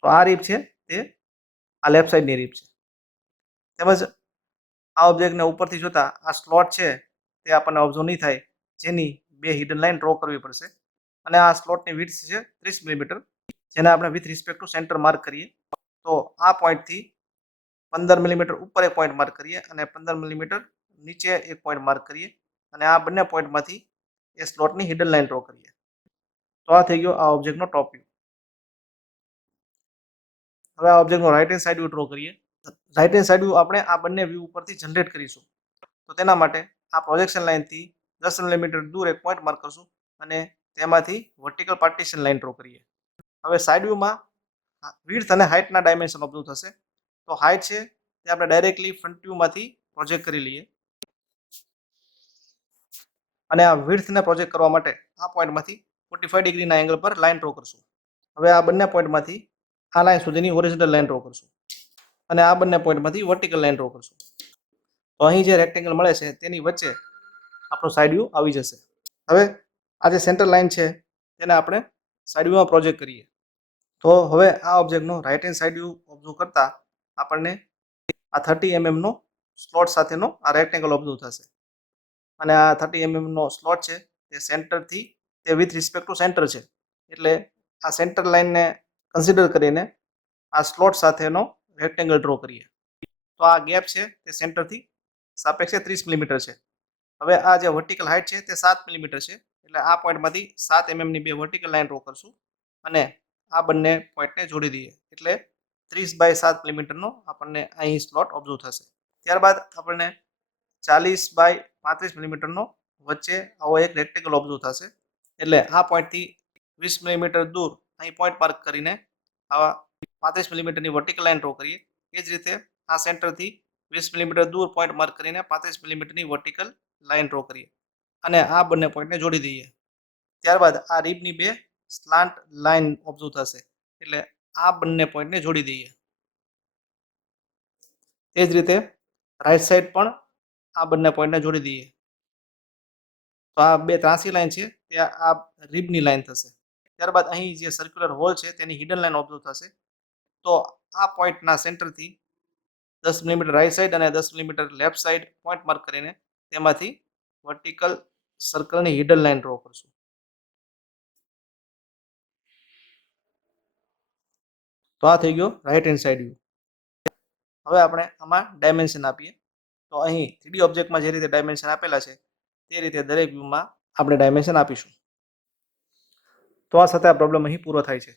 તો આ રીબ છે તે આ લેફ્ટ સાઈડની રીબ છે. તેમજ આ ઓબ્જેક્ટને ઉપરથી જોતા આ સ્લોટ છે તે આપણને ઓબ્ઝર્વ નહીં થાય, જેની બે હિડન લાઇન ડ્રો કરવી પડશે. અને આ સ્લોટની વિડ્થ છે 30 મિલીમીટર, જેને આપણે with respect to centre mark કરીએ. તો આ પોઈન્ટથી 15 મિલીમીટર ઉપર એક પોઈન્ટ માર્ક કરીએ અને 15 મિલીમીટર નીચે એક પોઈન્ટ માર્ક કરીએ અને આ બંને પોઈન્ટમાંથી એ સ્લોટની હિડન લાઇન ડ્રો કરીએ. તો આ થઈ ગયો આ ઓબ્જેક્ટનો ટોપ વ્યૂ. હવે આ ઓબ્જેક્ટનો right hand side view draw કરીએ. રાઇટ હેન્ડ સાઈડ વ્યૂ આપણે આ બંને વ્યૂ ઉપરથી જનરેટ કરીશું. તો તેના માટે આ પ્રોજેક્શન લાઇનથી 10 મિલીમીટર દૂર એક પોઈન્ટ માર્ક કરશું અને તેમાંથી વર્ટિકલ પાર્ટીશન લાઇન ડ્રો કરીએ. હવે સાઈડ વ્યૂમાં વિડ્થ અને હાઇટના ડાયમેન્શન ઓબ્ઝર્વ થશે. તો હાઇટ છે તે આપણે ડાયરેક્ટલી ફ્રન્ટ વ્યૂમાંથી પ્રોજેક્ટ કરી લઈએ અને આ વિડ્થને પ્રોજેક્ટ કરવા માટે આ પોઈન્ટમાંથી 45 ડિગ્રીના એંગલ પર લાઇન ડ્રો કરશું. હવે આ બંને પોઈન્ટમાંથી આ લાઇન સુધીની હોરિઝોન્ટલ લાઇન ડ્રો કરશું અને આ બંને પોઈન્ટમાંથી વર્ટિકલ લાઇન ડ્રો કરશું. તો અહીં જે રેક્ટેંગલ મળે છે તેની વચ્ચે આપણો સાઈડ વ્યૂ આવી જશે. હવે આ જે સેન્ટર લાઇન છે તેને આપણે સાઈડ વ્યૂમાં પ્રોજેક્ટ કરીએ. તો હવે આ ઓબ્જેક્ટનો right hand side view observe કરતા આપણને આ 30 mm નો સ્લોટ સાથેનો આ રેક્ટેંગલ ઓબ્ઝર્વ થશે. અને આ 30 mm નો સ્લોટ છે તે સેન્ટરથી તે વિથ રિસ્પેક્ટ ટુ સેન્ટર છે, એટલે આ સેન્ટર લાઇનને કન્સિડર કરીને આ સ્લોટ સાથેનો રેક્ટેંગલ ડ્રો કરીએ. તો આ ગેપ છે તે સેન્ટરથી સાપેક્ષે 30 મિલીમીટર છે. હવે આ જે વર્ટિકલ હાઇટ છે તે 7 મિલીમીટર છે, એટલે આ પોઈન્ટમાંથી 7 mm ની બે વર્ટિકલ લાઇન ડ્રો કરશું અને આ બંને પોઈન્ટને જોડી દઈએ, એટલે 30 બાય 7 મિલીમીટરનો આપણને અહીં સ્લોટ ઓબ્ઝર્વ થશે. ત્યારબાદ આપણને 40 બાય 35 મિલીમીટરનો વચ્ચે આવો એક રેક્ટેંગલ ઓબ્ઝર્વ થશે, એટલે આ પોઈન્ટથી 20 મિલીમીટર દૂર અહીં પોઈન્ટ માર્ક કરીને આવા 35 મિલીમીટરની વર્ટિકલ લાઇન ડ્રો કરીએ. એ જ રીતે આ સેન્ટરથી 20 મિલીમીટર દૂર પોઈન્ટ માર્ક કરીને 35 મિલીમીટરની વર્ટિકલ લાઇન ડ્રો કરીએ અને આ બંને પોઈન્ટને જોડી દઈએ. ત્યારબાદ આ રીબની બે સ્લાન્ટ લાઇન ઓબ્ઝર્વ થશે, એટલે આ બંને પોઈન્ટને જોડી દઈએ. એ જ રીતે રાઈટ સાઈડ પણ આ બંને પોઈન્ટને જોડી દઈએ. તો આ બે ત્રાસી લાઈન છે તે આ રીબની લાઈન થશે. ત્યારબાદ અહીં જે સર્ક્યુલર હોલ છે તેની હિડન લાઈન ઓબ્ઝર્વ થશે. તો આ પોઈન્ટના સેન્ટરથી 10 મિલીમીટર રાઈટ સાઈડ અને 10 millimetre left side point mark કરીને તેમાંથી વર્ટિકલ સર્કલની હિડન લાઈન ડ્રો કરશું. તો આ થઈ ગયો રાઈટ હેન્ડ સાઈડ વ્યૂ. હવે આપણે આમાં ડાયમેન્શન આપીએ. તો અહીં 3D ઓબ્જેક્ટમાં જે રીતે ડાયમેન્શન આપેલા છે તે રીતે દરેક વ્યૂમાં આપણે ડાયમેન્શન આપીશું. તો આ સાથે આ પ્રોબ્લેમ અહીં પૂરો થાય છે.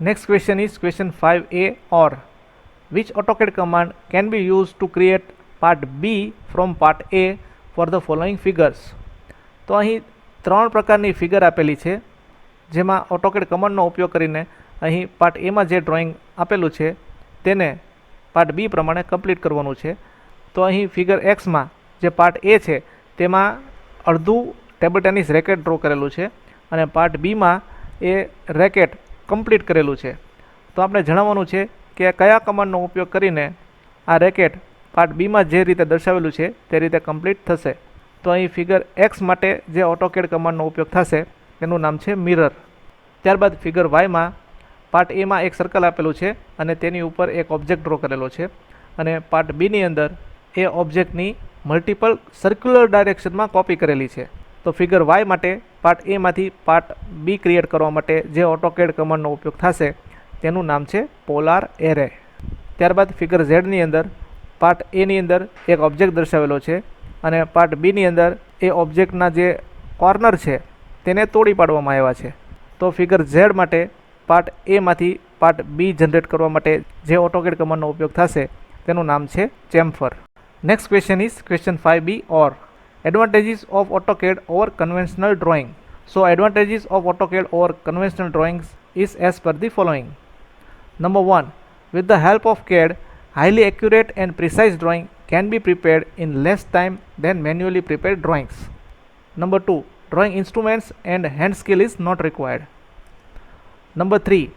Next question is question 5A or Which AutoCAD command can be used to create part B from part A for the following figures? તો અહીં 3 પ્રકારની ફિગર આપેલી છે, જેમાં AutoCAD કમાન્ડનો ઉપયોગ કરીને અહીં પાર્ટ એમાં જે ડ્રોઈંગ આપેલું છે તેને પાર્ટ બી પ્રમાણે કમ્પ્લીટ કરવાનું છે. તો અહીં ફિગર એક્સમાં જે પાર્ટ એ છે તેમાં અડધું ટેબલ ટેનિસ રેકેટ ડ્રો કરેલું છે અને પાર્ટ બીમાં એ રેકેટ કમ્પ્લીટ કરેલું છે. તો આપણે જણાવવાનું છે કે કયા કમાન્ડનો ઉપયોગ કરીને આ રેકેટ પાર્ટ બીમાં જે રીતે દર્શાવેલું છે તે રીતે કમ્પ્લીટ થશે. તો અહીં ફિગર એક્સ માટે જે AutoCAD કમાન્ડનો ઉપયોગ થશે તેનું નામ છે મિરર. ત્યારબાદ ફિગર વાયમાં પાર્ટ એમાં એક સર્કલ આપેલું છે અને તેની ઉપર એક ઓબ્જેક્ટ ડ્રો કરેલો છે અને પાર્ટ બીની અંદર એ ઓબ્જેક્ટની મલ્ટિપલ સર્ક્યુલર ડાયરેક્શનમાં કોપી કરેલી છે. તો ફિગર વાય માટે પાર્ટ એમાંથી પાર્ટ બી ક્રિએટ કરવા માટે જે AutoCAD કમાન્ડનો ઉપયોગ થશે તેનું નામ છે પોલાર એરે. ત્યારબાદ ફિગર ઝેડની અંદર પાર્ટ એની અંદર એક ઓબ્જેક્ટ દર્શાવેલો છે અને પાર્ટ બીની અંદર એ ઓબ્જેક્ટના જે કોર્નર છે તેને તોડી પાડવામાં આવ્યા છે. તો ફિગર ઝેડ માટે પાર્ટ એમાંથી પાર્ટ બી જનરેટ કરવા માટે જે AutoCAD કમાન્ડનો ઉપયોગ થશે તેનું નામ છે chamfer. Next question is question 5B or advantages of AutoCAD over conventional drawing. So advantages of AutoCAD over conventional drawings is as per the following. Number 1, with the help of CAD, highly accurate and precise drawing can be prepared in less time than manually prepared drawings. Number 2, drawing instruments and hand skill is not required. Number 3,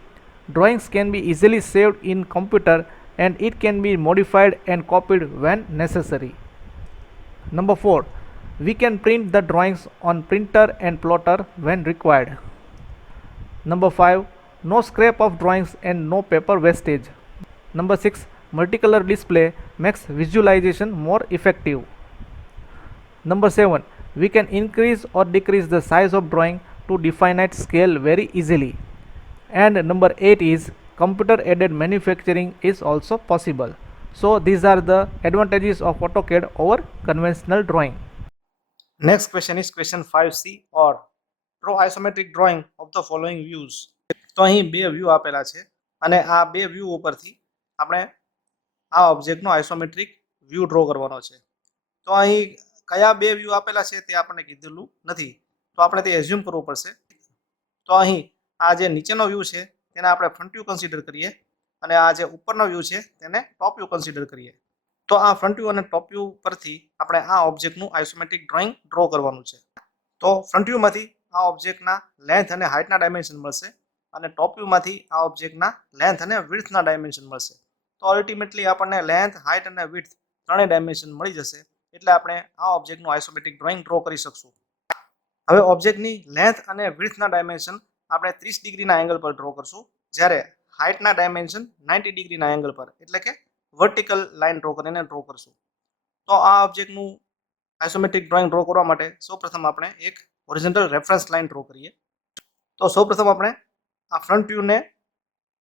drawings can be easily saved in computer and it can be modified and copied when necessary. Number 4, we can print the drawings on printer and plotter when required. Number 5, no scrap of drawings and no paper wastage. Number 6, multicolor display makes visualization more effective. Number 7, we can increase or decrease the size of drawing to definite scale very easily. And number 8 is computer aided manufacturing is also possible. So these are the advantages of AutoCAD over conventional drawing. Next question is question 5C or draw isometric drawing of the following views. તો અહીં બે વ્યૂ આપેલા છે અને આ બે વ્યૂ ઉપરથી આપણે આ ઓબ્જેક્ટનો આઇસોમેટ્રિક વ્યૂ ડ્રો કરવાનો છે. તો અહીં કયા બે વ્યૂ આપેલા છે તે આપણને કીધેલું નથી, તો આપણે તે એઝ્યુમ કરવું પડશે. તો અહીં આ જે નીચેનો વ્યૂ છે તેને આપણે ફ્રન્ટ વ્યૂ કન્સિડર કરીએ અને આ જે ઉપરનો વ્યૂ છે તેને ટોપ વ્યૂ કન્સિડર કરીએ. તો આ ફ્રન્ટ વ્યૂ અને ટોપ વ્યૂ પરથી આપણે આ ઓબ્જેક્ટનું આઇસોમેટ્રિક ડ્રોઈંગ ડ્રો કરવાનું છે. તો ફ્રન્ટ વ્યૂમાંથી આ ઓબ્જેક્ટના લેન્થ અને હાઇટના ડાયમેન્શન મળશે અને ટોપ વ્યૂમાંથી આ ઓબ્જેક્ટના લેન્થ અને વિડ્થના ડાયમેન્શન મળશે. તો અલ્ટિમેટલી આપણને લેન્થ, હાઇટ અને વિડ્થ ત્રણેય ડાયમેન્શન મળી જશે એટલે આપણે આ ઓબ્જેક્ટનું આઇસોમેટ્રિક ડ્રોઈંગ ડ્રો કરી શકશું. હવે ઓબ્જેક્ટની લેન્થ અને વિડ્થના ડાયમેન્શન આપણે 30 ડિગ્રીના એંગલ પર ડ્રો કરશું, જ્યારે હાઇટના ડાયમેન્શન 90 ડિગ્રીના એંગલ પર એટલે કે વર્ટિકલ લાઇન ડ્રો કરીને ડ્રો કરશું. તો આ ઓબ્જેક્ટનું આઇસોમેટ્રિક ડ્રોઈંગ ડ્રો કરવા માટે સૌપ્રથમ આપણે એક હોરિઝોન્ટલ રેફરન્સ લાઇન ડ્રો કરીએ. તો સૌપ્રથમ આપણે આ ફ્રન્ટ વ્યૂને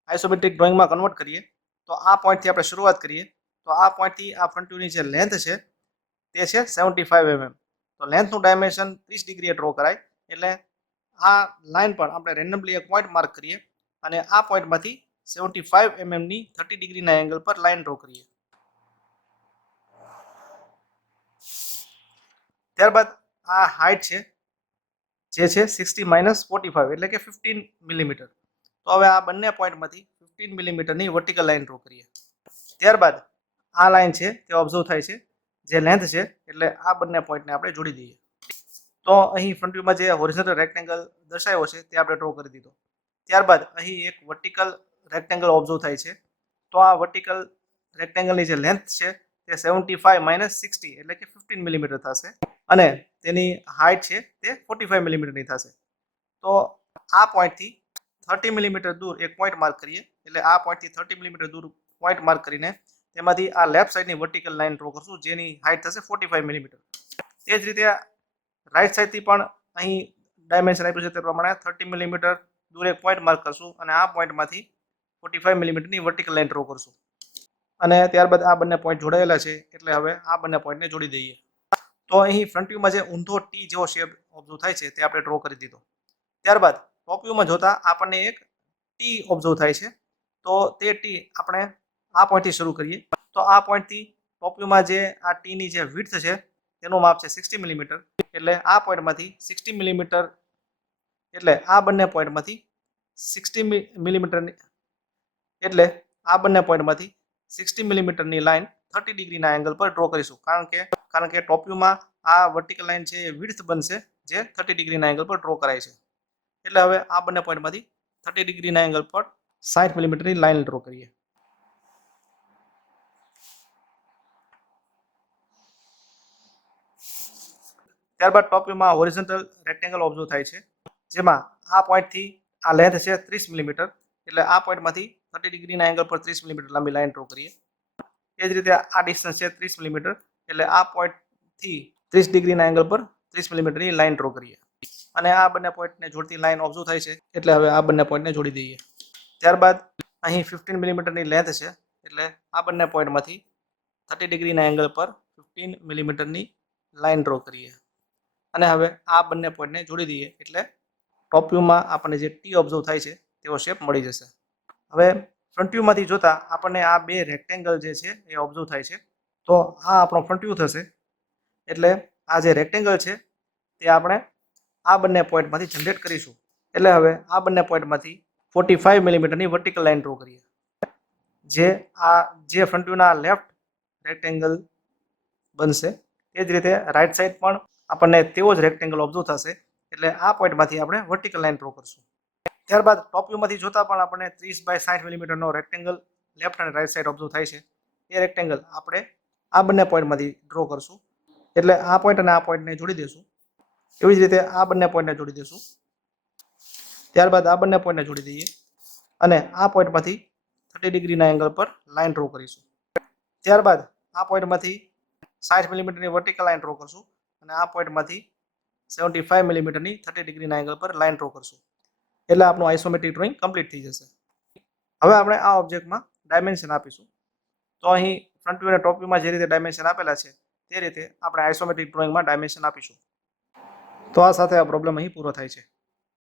આઇસોમેટ્રિક ડ્રોઈંગમાં કન્વર્ટ કરીએ. તો આ પોઈન્ટથી આપણે શરૂઆત કરીએ. તો આ પોઈન્ટથી આ ફ્રન્ટ વ્યૂની જે લેન્થ છે તે છે 75 mm. તો લેન્થનું ડાયમેન્શન 30 ડિગ્રીએ ડ્રો કરાય એટલે આ લાઇન પર આપણે રેન્ડમલી એક પોઈન્ટ માર્ક કરીએ અને આ પોઈન્ટમાંથી 75 mm ની 30 ડિગ્રીના એંગલ પર લાઇન ડ્રો કરીએ. ત્યારબાદ આ હાઇટ છે જે છે 60 - 45 એટલે કે 15 મિલીમીટર. તો હવે આ બંને પોઈન્ટમાંથી 15 મિલીમીટરની વર્ટિકલ લાઇન ડ્રો કરીએ. ત્યારબાદ આ લાઇન છે તે ઓબ્ઝર્વ થાય છે જે લેન્થ છે એટલે આ બંને પોઈન્ટને આપણે જોડી દઈએ. તો અહીં ફ્રન્ટ વ્યૂમાં જે હોરિઝોન્ટલ રેક્ટેંગલ દર્શાવ્યો છે તે આપણે ડ્રો કરી દીધો. ત્યારબાદ અહીં એક વર્ટિકલ રેક્ટેંગલ ઓબ્ઝર્વ થાય છે. તો આ વર્ટિકલ રેક્ટેંગલની જે લેન્થ છે તે 75 - 60 એટલે કે 15 મિલીમીટર થશે અને તેની હાઇટ છે તે 45 મિલીમીટરની થશે. તો આ પોઈન્ટથી 30 મિલીમીટર દૂર એક પોઈન્ટ માર્ક કરીએ એટલે આ પોઈન્ટથી 30 મિલીમીટર દૂર પોઈન્ટ માર્ક કરીને તેમાંથી આ લેફ્ટ સાઈડની વર્ટિકલ લાઇન ડ્રો કરશું જેની હાઇટ થશે 45 મિલીમીટર. તે જ રીતે રાઈટ સાઈડથી પણ અહીં ડાયમેન્શન આપ્યું છે તે પ્રમાણે 30 મિલીમીટર દૂર એક પોઈન્ટ માર્ક કરશું અને આ પોઈન્ટમાંથી 45 મિલીમીટરની વર્ટિકલ લાઇન ડ્રો કરશું અને ત્યારબાદ આ બંને પોઈન્ટ જોડાયેલા છે એટલે હવે આ બંને પોઈન્ટને જોડી દઈએ. તો અહીં ફ્રન્ટ વ્યૂમાં જે ઊંધો ટી જેવો શેપ ઓબ્ઝર્વ થાય છે તે આપણે ડ્રો કરી દીધો. ત્યારબાદ ટોપ વ્યૂમાં જોતા આપણને એક ટી ઓબ્ઝર્વ થાય છે. તો તે ટી આપણે આ પોઈન્ટથી શરૂ કરીએ તો આ પોઈન્ટથી ટોપ વ્યૂમાં જે આ ટીની જે વિડ્થ છે તેનું માપ છે 60 મિલીમીટર. એટલે આ પોઈન્ટમાંથી 60 મિલીમીટર એટલે આ બંને પોઈન્ટમાંથી 60 મિલીમીટરની એટલે આ બંને પોઈન્ટમાંથી 60 મિલીમીટરની લાઈન 30 ડિગ્રીના એંગલ પર ડ્રો કરીશું. કારણ કે ટોપ વ્યૂમાં આ વર્ટિકલ લાઈન છે એ વિડ્થ બનશે જે 30 ડિગ્રીના એંગલ પર ડ્રો કરાય છે. એટલે હવે આ બંને પોઈન્ટમાંથી 30 ડિગ્રીના એંગલ પર 60 મિલીમીટરની લાઈન ડ્રો કરીએ. ત્યારબાદ ટોપ વ્યૂમાં હોરિઝોન્ટલ રેક્ટેંગલ ઓબ્ઝર્વ થાય છે, જેમાં આ પોઈન્ટથી આ લેન્થ છે 30 મિલીમીટર. એટલે આ પોઈન્ટમાંથી 30 ડિગ્રીના એંગલ પર 30 મિલીમીટર લાંબી લાઈન ડ્રો કરીએ. એ જ રીતે આ ડિસ્ટન્સ છે 30 મિલીમીટર. એટલે આ પોઈન્ટથી 30 ડિગ્રીના એંગલ પર 30 મિલીમીટરની લાઈન ડ્રો કરીએ. અને આ બંને પોઈન્ટને જોડતી લાઈન ઓબ્ઝર્વ થાય છે. એટલે હવે આ બંને પોઈન્ટને જોડી દઈએ. ત્યારબાદ અહીં 15 મિલીમીટરની લેન્થ છે. એટલે આ બંને પોઈન્ટમાંથી 30 ડિગ્રીના એંગલ પર 15 મિલીમીટરની લાઈન ડ્રો કરીએ. અને હવે આ બંને પોઈન્ટને જોડી દઈએ. એટલે ટોપ વ્યૂમાં આપણને જે ટી ઓબ્ઝર્વ થાય છે તેવો શેપ મળી જશે. હવે ફ્રન્ટ વ્યૂમાંથી જોતા આપણને આ બે રેક્ટેંગલ જે છે એ ઓબ્ઝર્વ થાય છે. તો આ આપણો ફ્રન્ટ વ્યૂ થશે. એટલે આ જે રેક્ટેંગલ છે તે આપણે આ બંને પોઈન્ટમાંથી જનરેટ કરીશું. એટલે હવે આ બંને પોઈન્ટમાંથી 45 મિલીમીટરની વર્ટિકલ લાઈન ડ્રો કરીએ. જે ફ્રન્ટ વ્યૂના લેફ્ટ રેક્ટેંગલ બનશે. એ જ રીતે રાઈટ સાઈડ પણ આપણને તેવો જ રેક્ટેંગલ ઓબ્ઝર્વ થશે. એટલે આ પોઈન્ટમાંથી આપણે વર્ટિકલ લાઈન ડ્રો કરશું. ત્યારબાદ ટોપ વ્યૂમાંથી જોતા પણ આપણને 30 બાય 60 મિલીમીટરનો રેક્ટેંગલ લેફ્ટ અને રાઈટ સાઈડ ઓબ્ઝર્વ થાય છે. એ રેક્ટેંગલ આપણે આ બંને પોઈન્ટમાંથી ડ્રો કરશું. એટલે આ પોઈન્ટ અને આ પોઈન્ટને જોડી દઈશું. એવી જ રીતે આ બંને પોઈન્ટને જોડી દઈશું. ત્યારબાદ આ બંને પોઈન્ટને જોડી દઈએ અને આ પોઈન્ટમાંથી 30 ડિગ્રીના એંગલ પર લાઈન ડ્રો કરીશું. ત્યારબાદ આ પોઈન્ટમાંથી 60 મિલીમીટરની વર્ટિકલ લાઈન ડ્રો કરશું અને આ પોઈન્ટમાંથી 75 મિલીમીટરની 30 ડિગ્રીના એંગલ પર લાઈન ડ્રો કરશું. એટલે આપણું આઇસોમેટ્રિક ડ્રોઈંગ કમ્પ્લીટ થઈ જશે. હવે આપણે આ ઓબ્જેક્ટમાં ડાયમેન્શન આપીશું. તો અહીં ફ્રન્ટ વ્યૂ અને ટોપ વ્યૂમાં જે રીતે ડાયમેન્શન આપેલા છે તે રીતે આપણે આઇસોમેટ્રિક ડ્રોઈંગમાં ડાયમેન્શન આપીશું. તો આ સાથે આ પ્રોબ્લેમ અહીં પૂરો થાય છે.